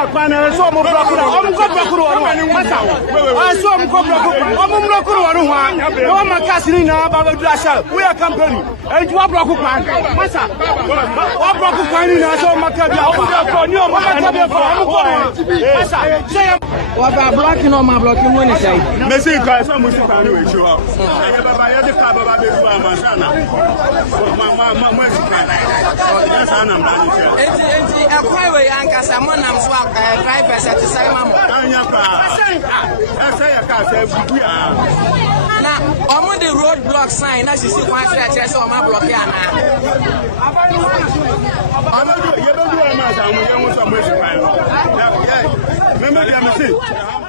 na kwana so mo block na o mo ko block ro no masa so mo ko block o mo block ro no ho o ma kasini na ba ba dura we are company and you block kwan masa o block kwan ni na so ma ka bia o ni o ma ka bia o ko masa say what ba blocking or ma blocking when say Messi ka so mo si pa ni we show up e baba ye de ka baba be du amasana ma si ka yes ana mdani enti e kwai we ankasa mo nam so driver set say mamo anya pa say ya ka say bubu na omo the roadblock sign na sisi kwan kire say o ma block ya na amadu ye be du ama sa mo ye mo so mo si pa no yeah me me say